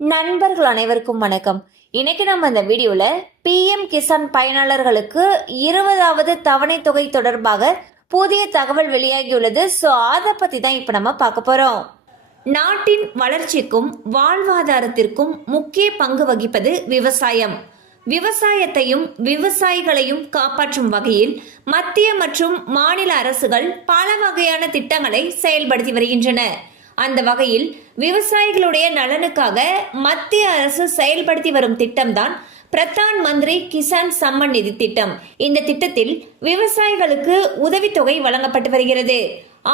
நண்பர்கள் அனைவருக்கும் வணக்கம். இன்னைக்கு நம்ம இந்த வீடியோல PM கிசான் பயனாளர்களுக்கு 20வது தவணை தொகை தொடர்பாக புதிய தகவல் வெளியாகியுள்ளது. அதை பத்தி தான் இப்ப நம்ம பார்க்க போறோம். நாட்டின் வளர்ச்சிக்கும் வாழ்வாதாரத்திற்கும் முக்கிய பங்கு வகிப்பது விவசாயம். விவசாயத்தையும் விவசாயிகளையும் காப்பாற்றும் வகையில் மத்திய மற்றும் மாநில அரசுகள் பல வகையான திட்டங்களை செயல்படுத்தி வருகின்றன. அந்த வகையில் விவசாயிகளுடைய நலனுக்காக மத்திய அரசு செயல்படுத்தி வரும் திட்டம்தான் பிரதான் மந்திரி கிசான் சம்மன் நிதி திட்டம். இந்த திட்டத்தில் விவசாயிகளுக்கு உதவித்தொகை வழங்கப்பட்டு வருகிறது.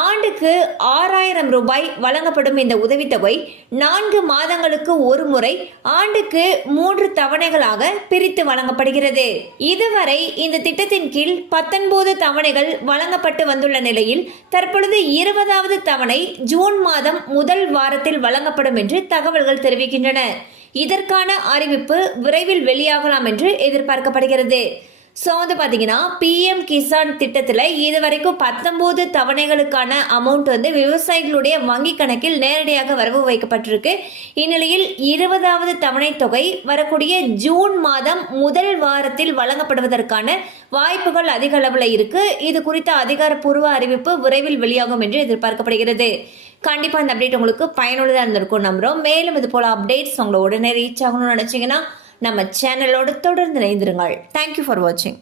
ஆண்டுக்கு 6000 ரூபாய் வழங்கப்படும் இந்த உதவித்தொகை 4 மாதங்களுக்கு ஒரு முறை ஆண்டுக்கு 3 தவணைகளாக பிரித்து வழங்கப்படுகிறது. இதுவரை இந்த திட்டத்தின் கீழ் 19 தவணைகள் வழங்கப்பட்டு வந்துள்ள நிலையில் தற்பொழுது 20வது தவணை ஜூன் மாதம் முதல் வாரத்தில் வழங்கப்படும் என்று தகவல்கள் தெரிவிக்கின்றன. இதற்கான அறிவிப்பு விரைவில் வெளியாகலாம் என்று எதிர்பார்க்கப்படுகிறது. பாத்தீங்கன்னா PM கிசான் திட்டத்துல இதுவரைக்கும் 19 தவணைகளுக்கான அமௌண்ட் விவசாயிகளுடைய வங்கி கணக்கில் நேரடியாக வரவு வைக்கப்பட்டிருக்கு. இந்நிலையில் 20வது தவணை தொகை வரக்கூடிய ஜூன் மாதம் முதல் வாரத்தில் வழங்கப்படுவதற்கான வாய்ப்புகள் அதிக அளவில் இருக்கு. இது குறித்த அதிகாரப்பூர்வ அறிவிப்பு விரைவில் வெளியாகும் என்று எதிர்பார்க்கப்படுகிறது. கண்டிப்பா இந்த அப்டேட் உங்களுக்கு பயனுள்ளதா இருந்திருக்கும் நம்புறோம். மேலும் இது போல அப்டேட்ஸ் உங்களை உடனே ரீச் ஆகணும்னு நினைச்சீங்கன்னா நம்ம சேனலோடு தொடர்ந்து இணைந்திருங்கள். தேங்க்யூ ஃபார் வாட்சிங்.